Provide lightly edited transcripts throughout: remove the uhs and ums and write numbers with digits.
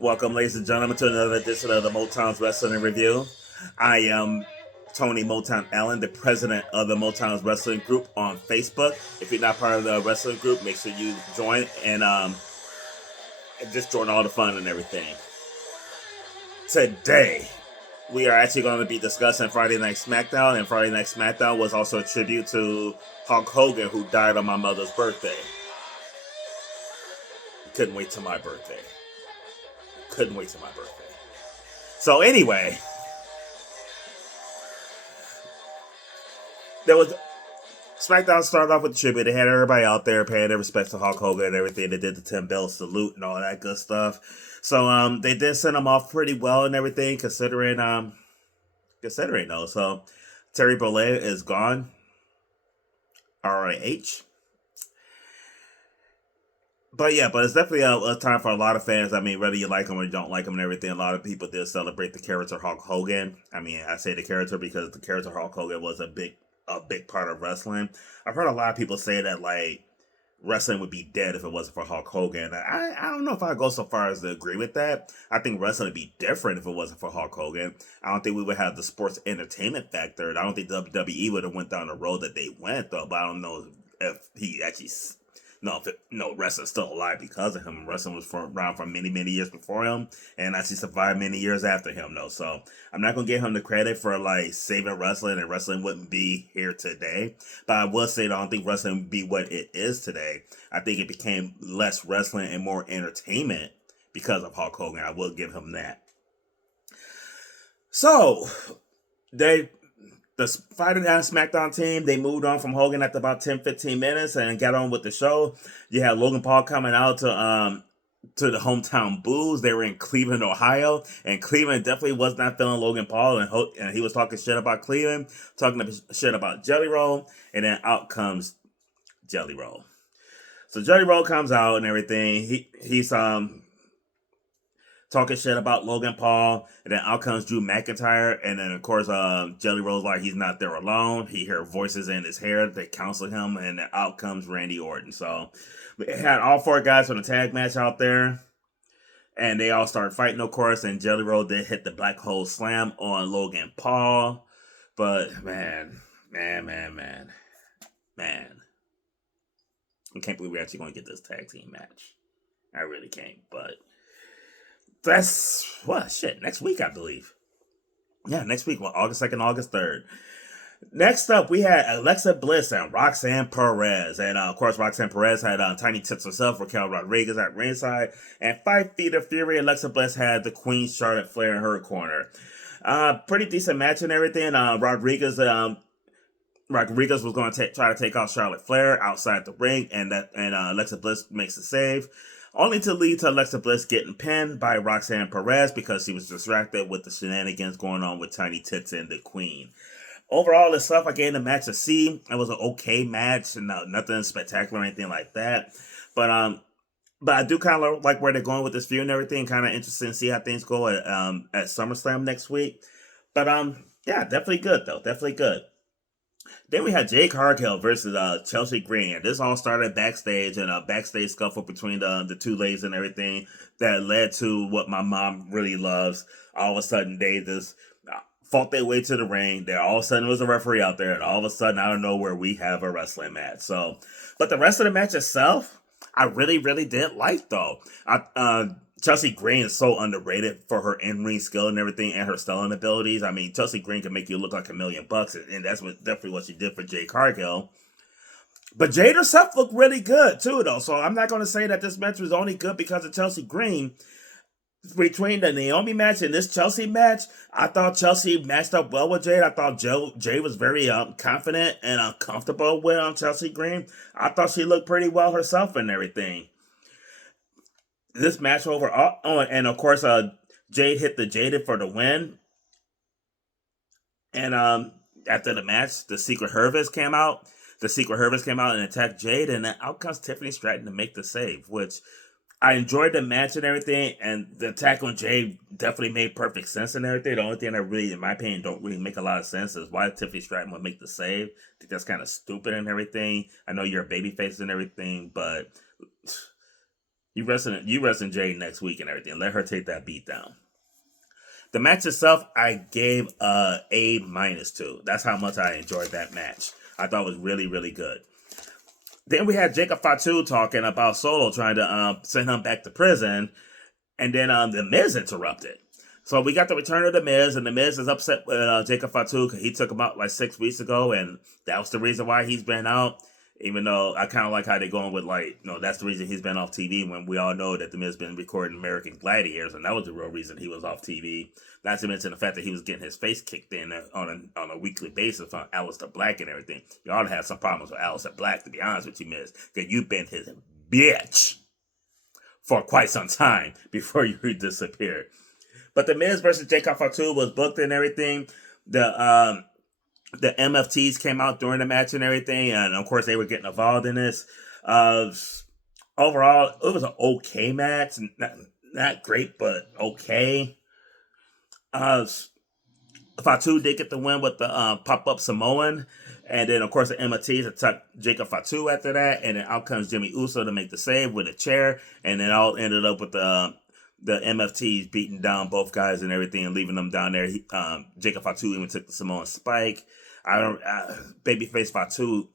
Welcome, ladies and gentlemen, to another edition of the Motown's Wrestling Review. I am Tony Motown Allen, the president of the Motown's Wrestling Group on Facebook. If you're not part of the wrestling group, make sure you join and just join all the fun and everything. Today, we are actually going to be discussing Friday Night SmackDown, and Friday Night SmackDown was also a tribute to Hulk Hogan, who died on my mother's birthday. Couldn't wait till my birthday. Couldn't wait till my birthday. So anyway, there was SmackDown started off with the tribute. They had everybody out there paying their respects to Hulk Hogan and everything. They did the 10 bell salute and all that good stuff. So they did send him off pretty well and everything, considering though. So Terry Bollea is gone. RIH. But yeah, but it's definitely a time for a lot of fans. I mean, whether you like him or you don't like him and everything, a lot of people did celebrate the character Hulk Hogan. I mean, I say the character because the character Hulk Hogan was a big part of wrestling. I've heard a lot of people say that like wrestling would be dead if it wasn't for Hulk Hogan. I don't know if I go so far as to agree with that. I think wrestling would be different if it wasn't for Hulk Hogan. I don't think we would have the sports entertainment factor. I don't think WWE would have went down the road that they went though. But I don't know if he actually no, wrestling's still alive because of him. Wrestling was around for many, many years before him, and actually survived many years after him, though. So I'm not gonna give him the credit for like saving wrestling, and wrestling wouldn't be here today. But I will say that I don't think wrestling would be what it is today. I think it became less wrestling and more entertainment because of Hulk Hogan. I will give him that. So they the Friday Night SmackDown team, they moved on from Hogan after about 10, 15 minutes and got on with the show. You had Logan Paul coming out to the hometown booze. They were in Cleveland, Ohio, and Cleveland definitely was not feeling Logan Paul, and he was talking shit about Cleveland, talking shit about Jelly Roll, and then out comes Jelly Roll. So Jelly Roll comes out and everything. He's talking shit about Logan Paul, and then out comes Drew McIntyre, and then of course Jelly Roll's like he's not there alone. He hear voices in his hair. They counsel him, and then out comes Randy Orton. So we had all four guys from the tag match out there, and they all started fighting, of course, and Jelly Roll did hit the black hole slam on Logan Paul. But man, I can't believe we're actually going to get this tag team match. I really can't, but that's what shit next week, I believe. Yeah, next week, well, August 2nd, August 3rd. Next up, we had Alexa Bliss and Roxanne Perez. And of course, Roxanne Perez had tiny tits herself, Raquel Rodriguez at ringside. And 5 Feet of Fury, Alexa Bliss had the Queen Charlotte Flair in her corner. Pretty decent match and everything. Rodriguez was going to try to take out Charlotte Flair outside the ring, and Alexa Bliss makes a save, only to lead to Alexa Bliss getting pinned by Roxanne Perez because she was distracted with the shenanigans going on with Tiny Tits and the Queen. Overall, itself, I gave the match a C. It was an okay match, and nothing spectacular or anything like that. But I do kind of like where they're going with this feud and everything. Kind of interested to see how things go at SummerSlam next week. But yeah, definitely good though. Definitely good. Then we had Jade Cargill versus Chelsea Green. This all started backstage and a backstage scuffle between the two ladies and everything that led to what my mom really loves. All of a sudden, they just fought their way to the ring. There all of a sudden was a referee out there, and all of a sudden, out of nowhere, we have a wrestling match. So, but the rest of the match itself, I really, really did like though. Chelsea Green is so underrated for her in-ring skill and everything and her selling abilities. I mean, Chelsea Green can make you look like $1,000,000, and that's definitely what she did for Jade Cargill. But Jade herself looked really good too, though. So I'm not going to say that this match was only good because of Chelsea Green. Between the Naomi match and this Chelsea match, I thought Chelsea matched up well with Jade. I thought Jade was very confident and comfortable with Chelsea Green. I thought she looked pretty well herself and everything. This match overall, and of course, Jade hit the Jaded for the win. And after the match, the Secret Hervis came out. The Secret Hervis came out and attacked Jade, and then out comes Tiffany Stratton to make the save, which I enjoyed the match and everything, and the attack on Jade definitely made perfect sense and everything. The only thing that really, in my opinion, don't really make a lot of sense is why Tiffany Stratton would make the save. I think that's kind of stupid and everything. I know you're a babyface and everything, but You wrestling Jay next week and everything. Let her take that beat down. The match itself, I gave A minus to. That's how much I enjoyed that match. I thought it was really, really good. Then we had Jacob Fatu talking about Solo trying to send him back to prison, and then the Miz interrupted. So we got the return of the Miz, and the Miz is upset with Jacob Fatu because he took him out like 6 weeks ago, and that was the reason why he's been out. Even though I kind of like how they're going with that's the reason he's been off TV when we all know that the Miz been recording American Gladiators, and that was the real reason he was off TV. Not to mention the fact that he was getting his face kicked in on a weekly basis from Aleister Black and everything. You ought to have some problems with Aleister Black, to be honest with you, Miz, because you've been his bitch for quite some time before you disappeared. But the Miz versus Jacob Fatu was booked and everything. The MFTs came out during the match and everything, and of course they were getting involved in this. Overall, it was an okay match, not great, but okay. Fatu did get the win with the pop-up Samoan, and then of course the MFTs attacked Jacob Fatu after that, and then out comes Jimmy Uso to make the save with a chair, and then all ended up with the MFTs beating down both guys and everything and leaving them down there. Jacob Fatu even took the Samoan spike. Babyface Fatu,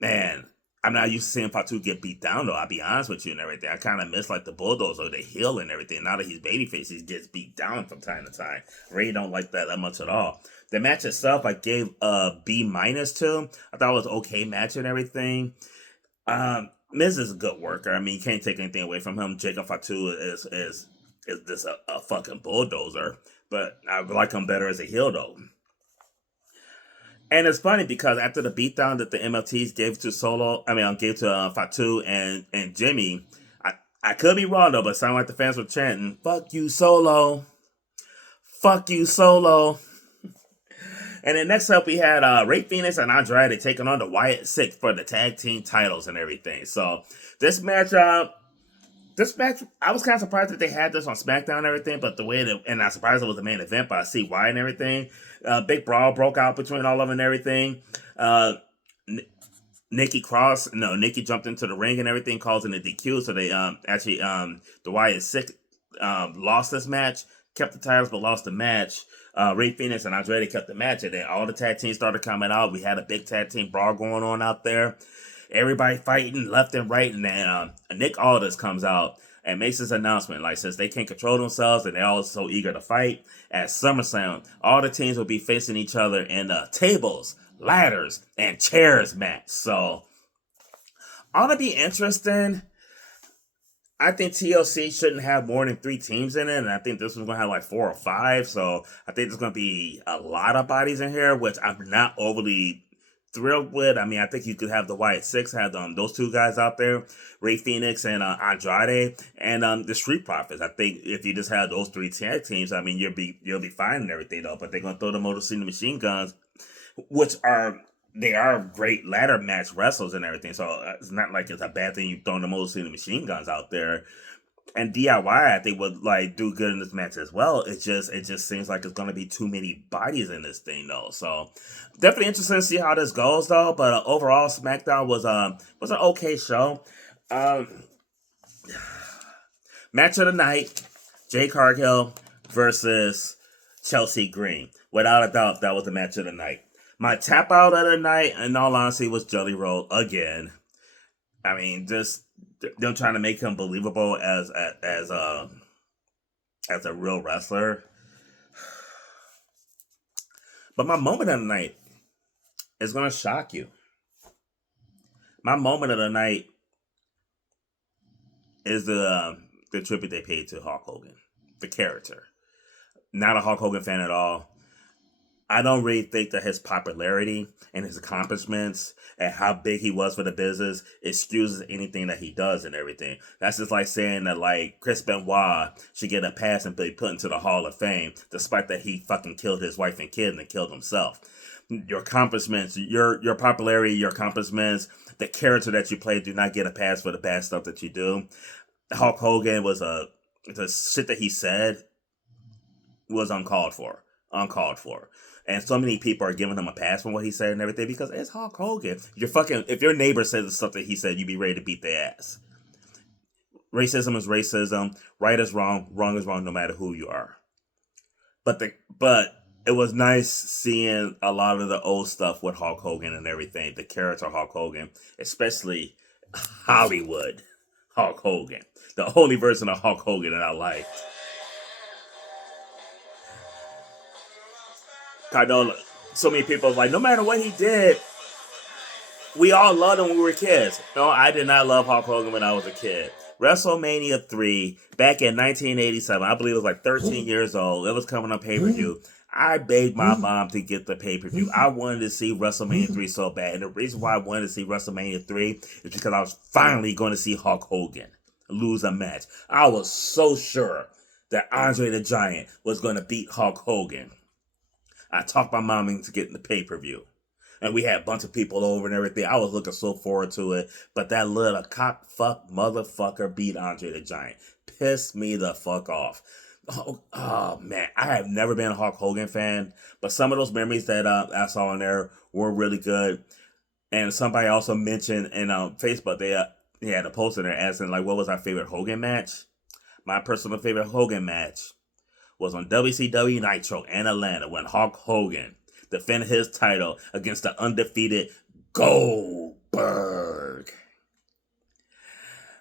man, I'm not used to seeing Fatu get beat down though. I'll be honest with you and everything. I kind of miss like the Bulldozer, the heel and everything. Now that he's babyface, he gets beat down from time to time. I really don't like that much at all. The match itself, I gave a B minus to. I thought it was okay match and everything. Miz is a good worker. I mean, you can't take anything away from him. Jacob Fatu is just a fucking bulldozer, but I like him better as a heel though. And it's funny because after the beatdown that the MLTs gave to Fatu and Jimmy, I could be wrong though, but it sounded like the fans were chanting, "Fuck you, Solo! Fuck you, Solo!" And then next up we had Rey Fenix and Andrade taking on the Wyatt Six for the tag team titles and everything. So this match, I was kind of surprised that they had this on SmackDown and everything, but and I was surprised it was the main event, but I see why and everything. Big brawl broke out between all of them and everything. Nikki jumped into the ring and everything, causing a DQ. So they the Wyatt Six lost this match, kept the titles, but lost the match. Rey Fenix and Andrade kept the match, and then all the tag teams started coming out. We had a big tag team brawl going on out there. Everybody fighting left and right, and then Nick Aldis comes out and makes this announcement, like, since they can't control themselves and they're all so eager to fight, at SummerSlam, all the teams will be facing each other in tables, ladders, and chairs match. So, ought to be interesting. I think TLC shouldn't have more than 3 teams in it, and I think this one's going to have like 4 or 5, so I think there's going to be a lot of bodies in here, which I'm not overly thrilled with. I mean, I think you could have the Wyatt Six, have those 2 guys out there, Rey Fenix and Andrade, and the Street Profits. I think if you just have those 3 tag teams, I mean, you'll be fine and everything though. But they're gonna throw the Motor City Machine Guns, which are great ladder match wrestlers and everything. So it's not like it's a bad thing you throwing the Motor City Machine Guns out there. And DIY, I think, would like do good in this match as well. It just seems like it's gonna be too many bodies in this thing though. So definitely interested to see how this goes though. But overall, SmackDown was an okay show. Match of the night: Jade Cargill versus Chelsea Green. Without a doubt, that was the match of the night. My tap out of the night, in all honesty, was Jelly Roll again. I mean, just them trying to make him believable as a real wrestler. But my moment of the night is gonna shock you. My moment of the night is the tribute they paid to Hulk Hogan, the character. Not a Hulk Hogan fan at all. I don't really think that his popularity and his accomplishments and how big he was for the business excuses anything that he does and everything. That's just like saying that like Chris Benoit should get a pass and be put into the Hall of Fame, despite that he fucking killed his wife and kid and killed himself. Your accomplishments, your popularity, your accomplishments, the character that you play do not get a pass for the bad stuff that you do. Hulk Hogan the shit that he said was uncalled for. And so many people are giving him a pass from what he said and everything because it's Hulk Hogan. If your neighbor says something he said, you'd be ready to beat their ass. racism is racism, right is wrong is wrong, no matter who you are. But it was nice seeing a lot of the old stuff with Hulk Hogan and everything, the character Hulk Hogan, especially Hollywood Hulk Hogan, the only version of Hulk Hogan that I liked. I know so many people like, no matter what he did, we all loved him when we were kids. No, I did not love Hulk Hogan when I was a kid. WrestleMania 3, back in 1987, I believe it was like 13 years old. It was coming on pay-per-view. I begged my mom to get the pay-per-view. I wanted to see WrestleMania 3 so bad. And the reason why I wanted to see WrestleMania 3 is because I was finally going to see Hulk Hogan lose a match. I was so sure that Andre the Giant was going to beat Hulk Hogan. I talked my mom into getting the pay-per-view. And we had a bunch of people over and everything. I was looking so forward to it. But that little cock fuck motherfucker beat Andre the Giant. Pissed me the fuck off. Oh, man. I have never been a Hulk Hogan fan. But some of those memories that I saw in there were really good. And somebody also mentioned in Facebook, they had a post in there asking, like, what was our favorite Hogan match? My personal favorite Hogan match was on WCW Nitro in Atlanta when Hulk Hogan defended his title against the undefeated Goldberg.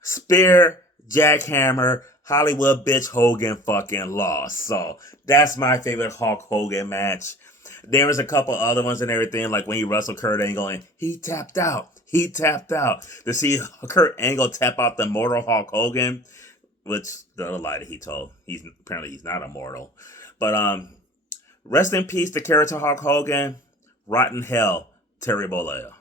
Spear, jackhammer, Hollywood bitch Hogan fucking lost. So that's my favorite Hulk Hogan match. There was a couple other ones and everything, like when he wrestled Kurt Angle and he tapped out. To see Kurt Angle tap out the mortal Hulk Hogan, which the other lie that he told. He's not immortal. But rest in peace, the character Hulk Hogan. Rotten hell, Terry Bollea.